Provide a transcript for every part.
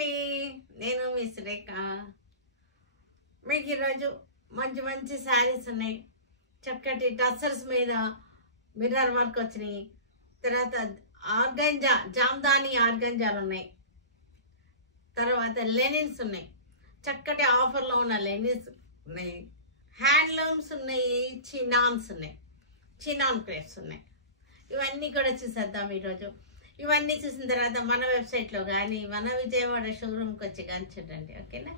అండి, నేను మీ సురేఖ. మీకు ఈరోజు మంచి మంచి శారీస్ ఉన్నాయి. చక్కటి టసర్స్ మీద మిర్రర్ వర్క్ వచ్చినాయి. తర్వాత ఆర్గంజా, జామ్దాని ఆర్గంజాలు ఉన్నాయి. తర్వాత లెనిన్స్ ఉన్నాయి. చక్కటి ఆఫర్లో ఉన్న లెనిన్స్ ఉన్నాయి. హ్యాండ్లూమ్స్ ఉన్నాయి. చినాన్స్ ఉన్నాయి. చినాన్ క్రేప్స్ ఉన్నాయి. ఇవన్నీ కూడా చూసేద్దాం ఈరోజు. ఇవన్నీ చూసిన తర్వాత మన వెబ్సైట్లో కానీ మన విజయవాడ షోరూమ్కి వచ్చి కానీ చూడండి. ఓకేనా?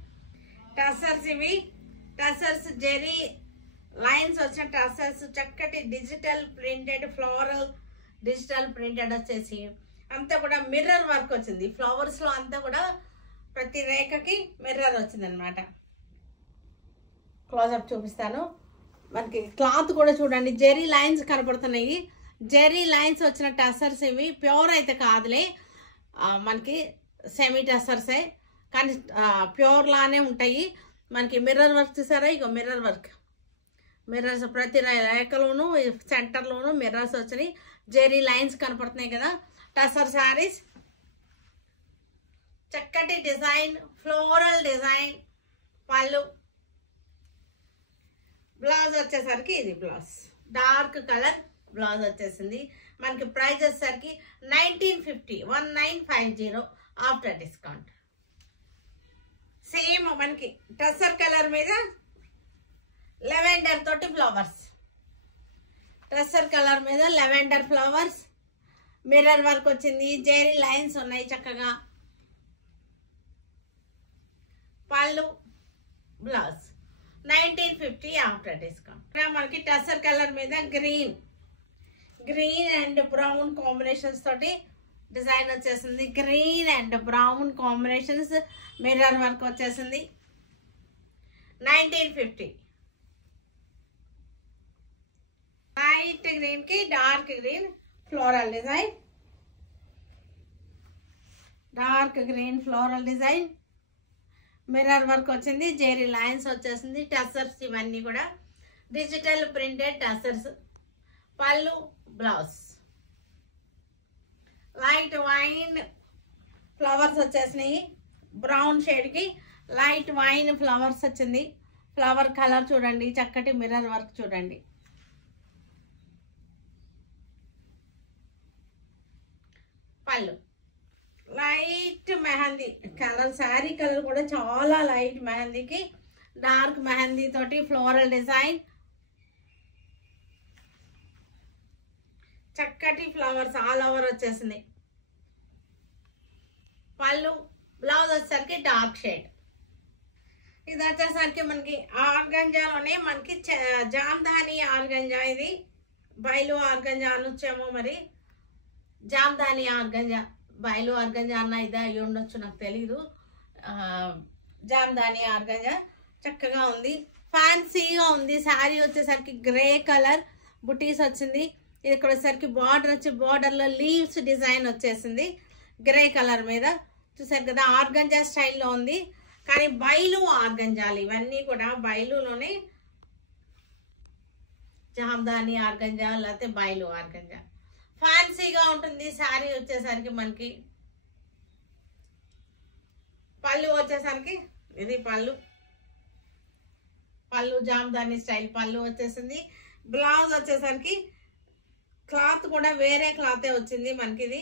టసర్స్, ఇవి టసర్స్ జెరీ లైన్స్ వచ్చిన టసర్స్, చక్కటి digital printed floral digital printed వచ్చేసి అంతా కూడా మిర్రర్ వర్క్ వచ్చింది. ఫ్లవర్స్లో అంతా కూడా ప్రతి రేఖకి మిర్రర్ వచ్చింది అనమాట. క్లోజప్ చూపిస్తాను. మనకి క్లాత్ కూడా చూడండి, జెరీ లైన్స్ కనపడుతున్నాయి. జెరీ లైన్స్ వచ్చిన టసర్స్ ఇవి. ప్యూర్ అయితే కాదులే, మనకి సెమీ టసర్సే, కానీ ప్యూర్ లానే ఉంటాయి. మనకి మిర్రర్ వర్క్ చూసారా? ఇక మిర్రర్ వర్క్, మిర్రర్స్ ప్రతి రేఖలోనూ సెంటర్లోనూ మిర్రర్స్ వచ్చినాయి. జెరీ లైన్స్ కనపడుతున్నాయి కదా. టసర్ శారీస్, చక్కటి డిజైన్, ఫ్లోరల్ డిజైన్. పళ్ళు, బ్లౌజ్ వచ్చేసరికి ఇది బ్లౌజ్ డార్క్ కలర్ బ్లౌజ్ వచ్చేసింది. మనకి ప్రైస్ వచ్చేసరికి 1950, 1950 ఆఫ్టర్ డిస్కౌంట్. సేమ్ మనకి టసర్ కలర్ మీద లెవెండర్ తోటి ఫ్లవర్స్, టసర్ కలర్ మీద లెవెండర్ ఫ్లవర్స్, మిర్రర్ వర్క్ వచ్చింది. జెరీ లైన్స్ ఉన్నాయి చక్కగా. పళ్ళు, బ్లౌజ్ 1950 ఆఫ్టర్ డిస్కౌంట్. మనకి టసర్ కలర్ మీద గ్రీన్ అండ్ బ్రౌన్ కాంబినేషన్స్ తోటి డిజైన్ వచ్చేసింది. Green and brown combinations, mirror work వచ్చేసింది. 1950. లైట్ గ్రీన్ కి dark green floral design, dark green floral design, mirror work వచ్చింది. జెరీ లైన్స్ వచ్చేసింది. టసర్స్ ఇవన్నీ కూడా డిజిటల్ ప్రింటెడ్ టసర్స్. పళ్ళు, బ్లౌజ్ లైట్ వైన్ ఫ్లవర్స్ వచ్చేసినాయి. బ్రౌన్ షేడ్కి లైట్ వైన్ ఫ్లవర్స్ వచ్చింది. Flower colour చూడండి, చక్కటి మిర్రర్ వర్క్ చూడండి. పళ్ళు light mehndi colour, sari colour కూడా చాలా లైట్ మెహందీకి డార్క్ మెహందీ తోటి ఫ్లోరల్ డిజైన్, చక్కటి ఫ్లవర్స్ ఆల్ ఓవర్ వచ్చేసింది. పళ్ళు, బ్లౌజ్ వచ్చేసరికి డార్క్ షేడ్. ఇది వచ్చేసరికి మనకి ఆర్గంజాలోనే మనకి జామ్దాని ఆర్గంజా. ఇది బయలు ఆర్గంజా అనొచ్చేమో, మరి జామ్దాని ఆర్గంజా, బయలు ఆర్గంజా అన్న ఇదే అయ్యి ఉండొచ్చు, నాకు తెలీదు. జామ్దాని ఆర్గంజా చక్కగా ఉంది, ఫ్యాన్సీగా ఉంది. శారీ వచ్చేసరికి గ్రే కలర్ బుటీస్ వచ్చింది. ఇది ఇక్కడ వచ్చేసరికి బార్డర్ వచ్చి బార్డర్లో లీవ్స్ డిజైన్ వచ్చేసింది గ్రే కలర్ మీద. చూసారు కదా, ఆర్గంజా స్టైల్లో ఉంది. కానీ బయలు ఆర్గంజాలు ఇవన్నీ కూడా బయలులోనే జామ్దాని ఆర్గంజా లేకపోతే బయలు ఆర్గంజా. ఫ్యాన్సీగా ఉంటుంది శారీ వచ్చేసరికి. మనకి పళ్ళు వచ్చేసరికి ఇది పళ్ళు జామ్దాని స్టైల్ పళ్ళు వచ్చేసింది. బ్లౌజ్ వచ్చేసరికి క్లాత్ కూడా వేరే క్లాతే వచ్చింది మనకి. ఇది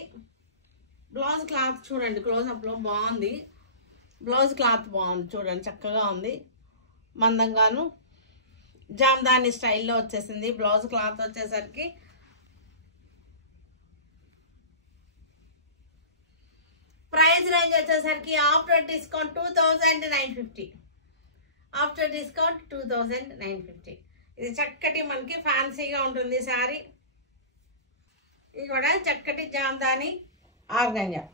బ్లౌజ్ క్లాత్ చూడండి, క్లోజప్లో బాగుంది. బ్లౌజ్ క్లాత్ బాగుంది చూడండి, చక్కగా ఉంది, మందంగాను జామ్దాని స్టైల్లో వచ్చేసింది. బ్లౌజ్ క్లాత్ వచ్చేసరికి ప్రైస్ రేంజ్ వచ్చేసరికి ఆఫ్టర్ డిస్కౌంట్ 2950, ఆఫ్టర్ డిస్కౌంట్ 2950. ఇది చక్కటి మనకి ఫ్యాన్సీగా ఉంటుంది శారీ. ఇది కూడా చక్కటి జామ్దాని ఆర్గంజా.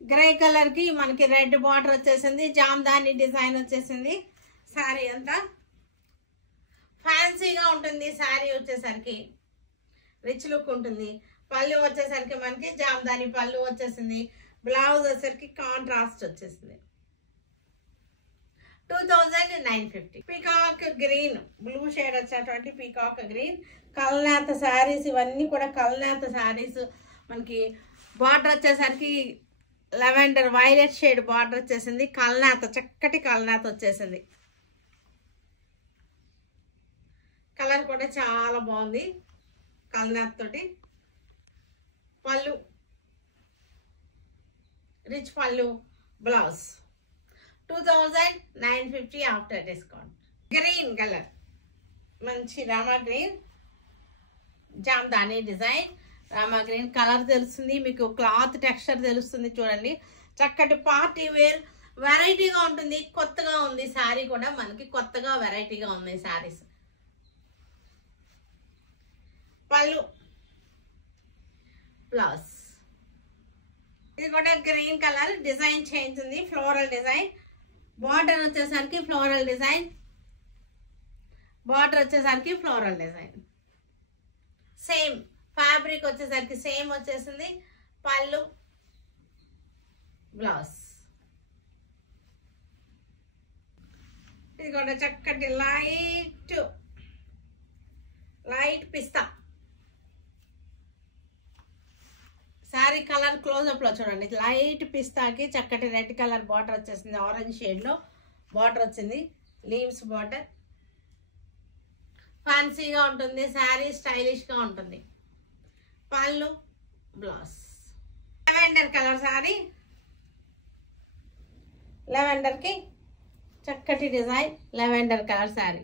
గ్రే కలర్ కి మనకి రెడ్ బార్డర్ వచ్చేసింది. జామ్దాని డిజైన్ వచ్చేసింది. శారీ అంతా ఫ్యాన్సీగా ఉంటుంది. శారీ వచ్చేసరికి రిచ్ లుక్ ఉంటుంది. పళ్ళు వచ్చేసరికి మనకి జామ్దాని పళ్ళు వచ్చేసింది. బ్లౌజ్ వచ్చేసరికి కాంట్రాస్ట్ వచ్చేసింది. 2950. పీకాక్ గ్రీన్ బ్లూ షేడ్ వచ్చేటువంటి పీకాక్ గ్రీన్ కల్నేత శారీస్. ఇవన్నీ కూడా కల్నేత శారీస్. మనకి బార్డర్ వచ్చేసరికి లెవెండర్ వైలెట్ షేడ్ బార్డర్ వచ్చేసింది. కల్నాథ, చక్కటి కల్నాథ వచ్చేసింది. కలర్ కూడా చాలా బాగుంది కల్నాథ్ తోటి. పళ్ళు రిచ్ పళ్ళు, blouse 2950 after discount. Green colour, మంచి Rama green, Jamdani design. Rama green colour తెలుస్తుంది మీకు, క్లాత్ టెక్స్చర్ తెలుస్తుంది. చూడండి చక్కటి పార్టీ వేర్ వెరైటీగా ఉంటుంది. కొత్తగా ఉంది శారీ కూడా మనకి, కొత్తగా వెరైటీగా ఉన్నాయి శారీస్. పళ్ళు, బ్లౌజ్. ఇది కూడా గ్రీన్ కలర్, డిజైన్ చేంజ్ ఉంది, ఫ్లోరల్ డిజైన్. బార్డర్ వచ్చేసరికి ఫ్లోరల్ డిజైన్, బార్డర్ వచ్చేసరికి ఫ్లోరల్ డిజైన్. సేమ్ ఫ్యాబ్రిక్ వచ్చేసరికి సేమ్ వచ్చేసింది. పళ్ళు, బ్లౌజ్. ఇది కూడా చక్కటి లైట్ పిస్తా శారీ కలర్. క్లోజ్అప్ లో చూడండి, లైట్ పిస్తాకి చక్కటి రెడ్ కలర్ బార్డర్ వచ్చేసింది. ఆరెంజ్ షేడ్ లో బార్డర్ వచ్చింది, లీవ్స్ బార్డర్. ఫ్యాన్సీగా ఉంటుంది శారీ, స్టైలిష్ గా ఉంటుంది. పళ్ళు, blouse. Lavender colour sari, lavender కి చక్కటి design, lavender colour sari.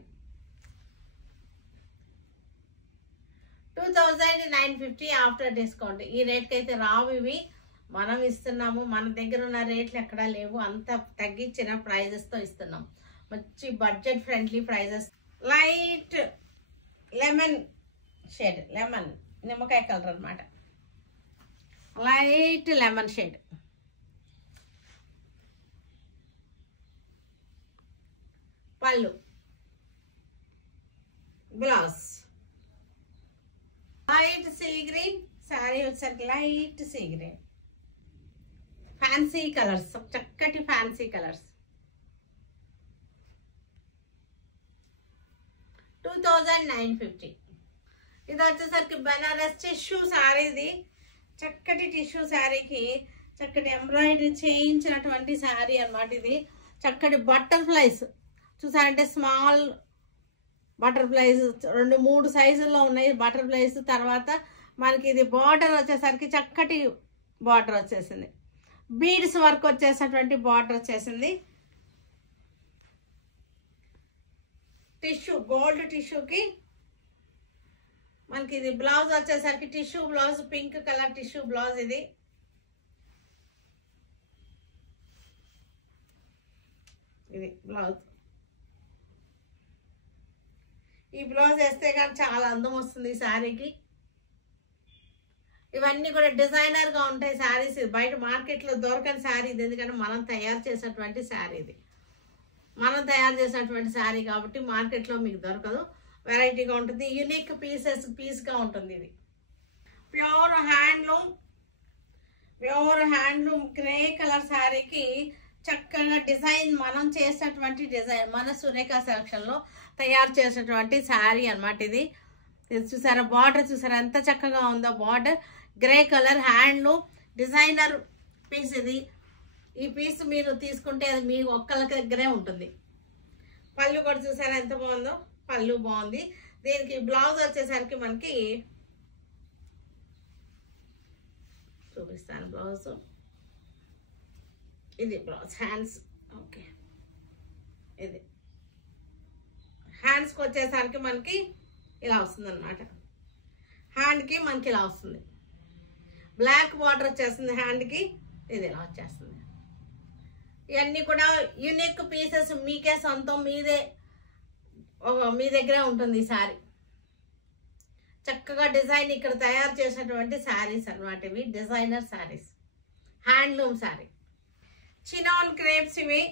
2950 after discount. ఈ రేట్కి అయితే రావు ఇవి, మనం ఇస్తున్నాము. మన దగ్గర ఉన్న రేట్లు ఎక్కడా లేవు, అంత తగ్గించిన ప్రైజెస్తో ఇస్తున్నాం. మంచి budget friendly prices. Light lemon shade, lemon నిమ్మకాయ కలర్ అనమాట, లైట్ లెమన్ షేడ్. పళ్ళు, blouse. Light sea green sari వచ్చేసరికి light sea green. Fancy colours, చక్కటి ఫ్యాన్సీ కలర్స్. 2950. ఇది వచ్చేసరికి బనారస్ టిష్యూ శారీ. ఇది చక్కటి టిష్యూ శారీకి చక్కటి ఎంబ్రాయిడరీ చేయించినటువంటి శారీ అన్నమాట. ఇది చక్కటి బటర్ఫ్లైస్ చూసారంటే, స్మాల్ బటర్ఫ్లైస్ 2-3 సైజుల్లో ఉన్నాయి బటర్ఫ్లైస్. తర్వాత మనకి ఇది బార్డర్ వచ్చేసరికి చక్కటి బార్డర్ వచ్చేసింది, బీడ్స్ వర్క్ వచ్చేసినటువంటి బార్డర్ వచ్చేసింది. టిష్యూ, గోల్డ్ టిష్యూకి మనకి ఇది బ్లౌజ్ వచ్చేసరికి tissue blouse, pink colour tissue blouse. ఇది బ్లౌజ్. ఈ బ్లౌజ్ వేస్తే కానీ చాలా అందం వస్తుంది ఈ శారీకి. ఇవన్నీ కూడా డిజైనర్ గా ఉంటాయి శారీస్. బయట మార్కెట్ లో దొరకని శారీ ఇది, ఎందుకంటే మనం తయారు చేసినటువంటి శారీ. ఇది మనం తయారు చేసినటువంటి శారీ కాబట్టి మార్కెట్ లో మీకు దొరకదు. వెరైటీగా ఉంటుంది, యూనిక్ పీస్ గా ఉంటుంది. ఇది ప్యూర్ హ్యాండ్లూమ్ గ్రే కలర్ శారీకి చక్కగా డిజైన్, మనం చేసినటువంటి డిజైన్, మన సురేఖ సెలక్షన్ లో తయారు చేసినటువంటి శారీ అన్నమాట. ఇది చూసారా, బార్డర్ చూసారా ఎంత చక్కగా ఉందో. Border grey colour, handloom designer piece. ఇది ఈ పీస్ మీరు తీసుకుంటే అది మీ ఒక్కళ్ళకి దగ్గరే ఉంటుంది. పళ్ళు కూడా చూసారా ఎంత బాగుందో, పళ్ళు బాగుంది. దీనికి బ్లౌజ్ వచ్చేసరికి మనకి చూపిస్తాను బ్లౌజ్. ఇది బ్లౌజ్, హ్యాండ్స్. ఓకే, ఇది హ్యాండ్స్కి వచ్చేసరికి మనకి ఇలా వస్తుంది అనమాట. హ్యాండ్కి మనకి ఇలా వస్తుంది, బ్లాక్ బార్డర్ వచ్చేస్తుంది హ్యాండ్కి. ఇది ఇలా వచ్చేస్తుంది. ఇవన్నీ కూడా యూనిక్ పీసెస్, మీకే సొంతం, మీ దగ్గరే ఉంటుంది ఈ శారీ. చక్కగా డిజైన్ ఇక్కడ తయారు చేసినటువంటి శారీస్ అన్నమాట. ఇవి designer saris, handloom sari. Chinon crepes, ఇవి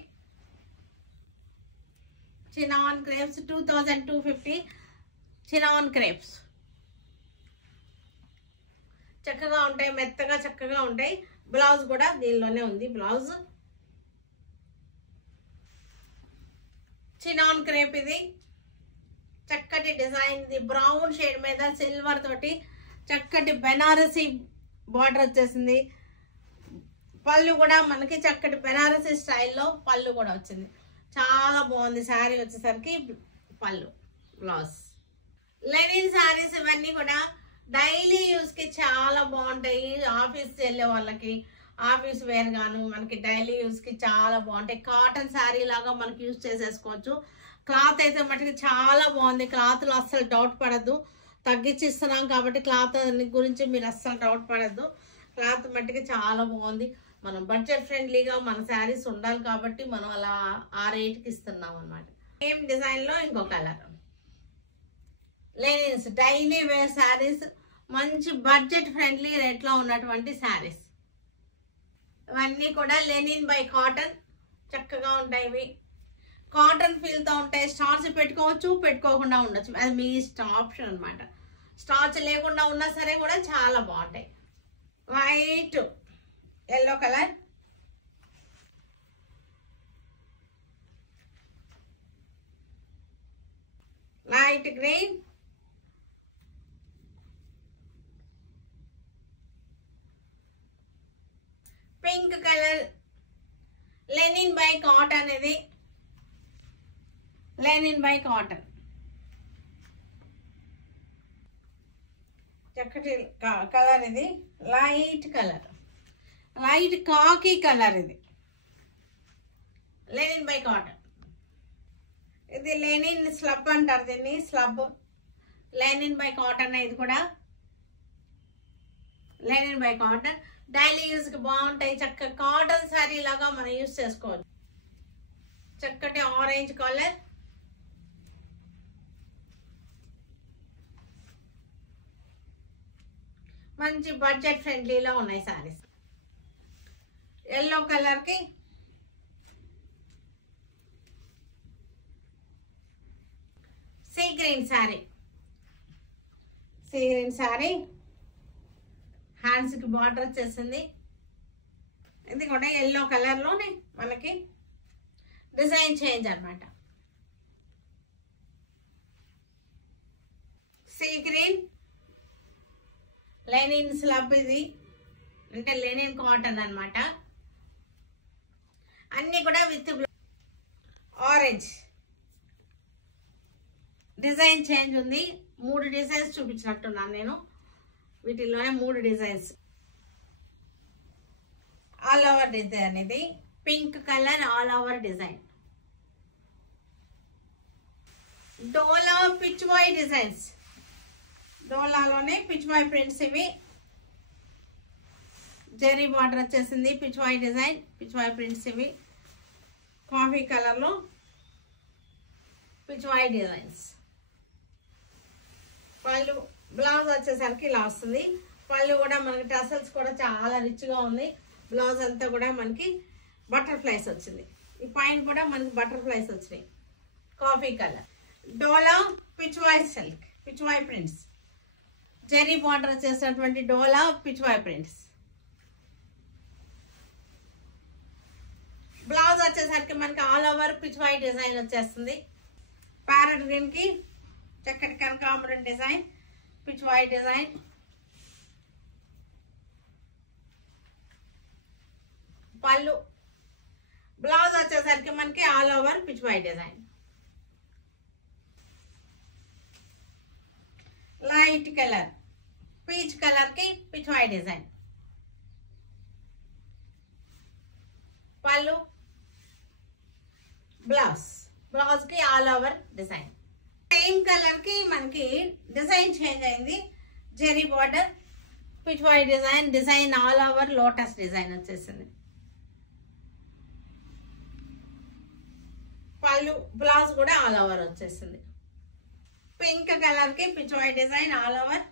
చినాన్ క్రేప్స్ 2250. చినాన్ క్రేప్స్ చక్కగా ఉంటాయి, మెత్తగా చక్కగా ఉంటాయి. బ్లౌజ్ కూడా దీనిలోనే ఉంది. Blouse chinon crepe. ఇది చక్కటి డిజైన్. ఇది బ్రౌన్ షేడ్ మీద సిల్వర్ తోటి చక్కటి బెనారసీ బార్డర్ వచ్చేసింది. పళ్ళు కూడా మనకి చక్కటి బెనారసీ స్టైల్లో పళ్ళు కూడా వచ్చింది. చాలా బాగుంది శారీ వచ్చేసరికి. పళ్ళు, బ్లౌజ్. లెనిన్ శారీస్ ఇవన్నీ కూడా డైలీ యూస్కి చాలా బాగుంటాయి. ఆఫీస్కి వెళ్ళే వాళ్ళకి ఆఫీస్ వేర్ గాను మనకి డైలీ యూస్కి చాలా బాగుంటాయి. కాటన్ శారీ లాగా మనకి యూజ్ చేసేసుకోవచ్చు. క్లాత్ అయితే మటుకు చాలా బాగుంది. క్లాత్లో అస్సలు డౌట్ పడద్దు. తగ్గించి ఇస్తున్నాం కాబట్టి క్లాత్ గురించి మీరు అస్సలు డౌట్ పడద్దు. క్లాత్ మట్టుకి చాలా బాగుంది. మనం బడ్జెట్ ఫ్రెండ్లీగా మన శారీస్ ఉండాలి కాబట్టి మనం అలా ఆ రేట్కి ఇస్తున్నాం అనమాట. సేమ్ డిజైన్లో ఇంకో colour. Linens daily wear saris, మంచి బడ్జెట్ ఫ్రెండ్లీ రేట్లో ఉన్నటువంటి శారీస్ ఇవన్నీ కూడా లెనిన్ బై కాటన్. చక్కగా ఉంటాయి. ఇవి కాటన్ ఫీల్తో ఉంటాయి. స్టార్చ్ పెట్టుకోవచ్చు, పెట్టుకోకుండా ఉండొచ్చు. అది మీ ఇష్టం, ఆప్షన్ అనమాట. స్టార్చ్ లేకుండా ఉన్నా సరే కూడా చాలా బాగుంటాయి. White, yellow colour, light green, pink colour. Lenin by cotton. ఇది లెనిన్ బై కాటన్. చక్కటి కలర్. ఇది లైట్ కలర్, లైట్ కాకి కలర్. ఇది లెనిన్ బై కాటన్. ఇది లెనిన్ స్లబ్ అంటారు దీన్ని, స్లబ్. Lenin by cotton. ఇది కూడా లెనిన్ బై కాటన్. డైలీ యూజ్కి బాగుంటాయి. చక్కగా కాటన్ శారీ లాగా మనం యూజ్ చేసుకోవచ్చు. చక్కటి ఆరెంజ్ కలర్, మంచి బడ్జెట్ ఫ్రెండ్లీలో ఉన్నాయి శారీస్. ఎల్లో కలర్కి see green sari. See green sari హ్యాండ్స్కి బార్డర్ వచ్చేసింది. ఇది కూడా ఎల్లో కలర్లోనే మనకి డిజైన్ చేంజ్ అనమాట. Sea green, linen slub. ఇది అంటే లెనిన్ కాటన్ అనమాట. అన్నీ కూడా విత్ ఆరెంజ్. డిజైన్ చేంజ్ ఉంది. 3 డిజైన్స్ చూపించినట్టున్నాను నేను. వీటిలోనే 3 డిజైన్స్. All over design. ఇది pink colour all over design. Dola Pichwai designs. డోలాలోనే పిచ్వాయ్ ప్రింట్స్. ఇవి జెరీ బార్డర్ వచ్చేసింది. Pichwai design, Pichwai prints. ఇవి కాఫీ కలర్లో పిచ్వాయ్ డిజైన్స్. పళ్ళు, బ్లౌజ్ వచ్చేసరికి ఇలా వస్తుంది. పళ్ళు కూడా మనకి టసల్స్ కూడా చాలా రిచ్గా ఉంది. బ్లౌజ్ అంతా కూడా మనకి బటర్ఫ్లైస్ వచ్చింది. ఈ పైన కూడా మనకి బటర్ఫ్లైస్ వచ్చినాయి. Coffee colour. Dola Pichwai silk, Pichwai prints. Zari border వచ్చేసినటువంటి డోలా పిచ్వాయ్ ప్రింట్స్. బ్లౌజ్ వచ్చేసరికి మనకి ఆల్ ఓవర్ పిచ్వాయ్ డిజైన్ వచ్చేస్తుంది. ప్యారెట్ గ్రీన్కి చక్కటి కనకాంబరం డిజైన్, పిచ్వాయ్ డిజైన్. పళ్ళు, బ్లౌజ్ వచ్చేసరికి మనకి all over Pichwai design. Light colour, peach కలర్కి పిచ్వాయ్ డిజైన్. పళ్ళు, బ్లౌజ్, బ్లౌజ్కి ఆల్ ఓవర్ డిజైన్. సేమ్ కలర్కి మనకి డిజైన్ చేంజ్ అయింది. Zari border, Pichwai design. Design all over lotus design వచ్చేసింది. పళ్ళు, బ్లౌజ్ కూడా ఆల్ ఓవర్ వచ్చేసింది. పింక్ కలర్కి పిచ్వాయ్ డిజైన్ ఆల్ ఓవర్.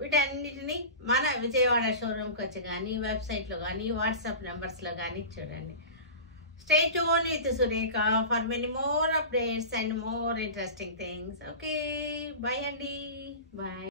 వీటన్నిటిని మన విజయవాడ షోరూమ్కి వచ్చి కానీ, వెబ్సైట్లో కానీ, వాట్సాప్ నెంబర్స్లో కానీ చూడండి. Stay tuned with Surekha for many more updates and more interesting things. Okay, bye Andy. Bye.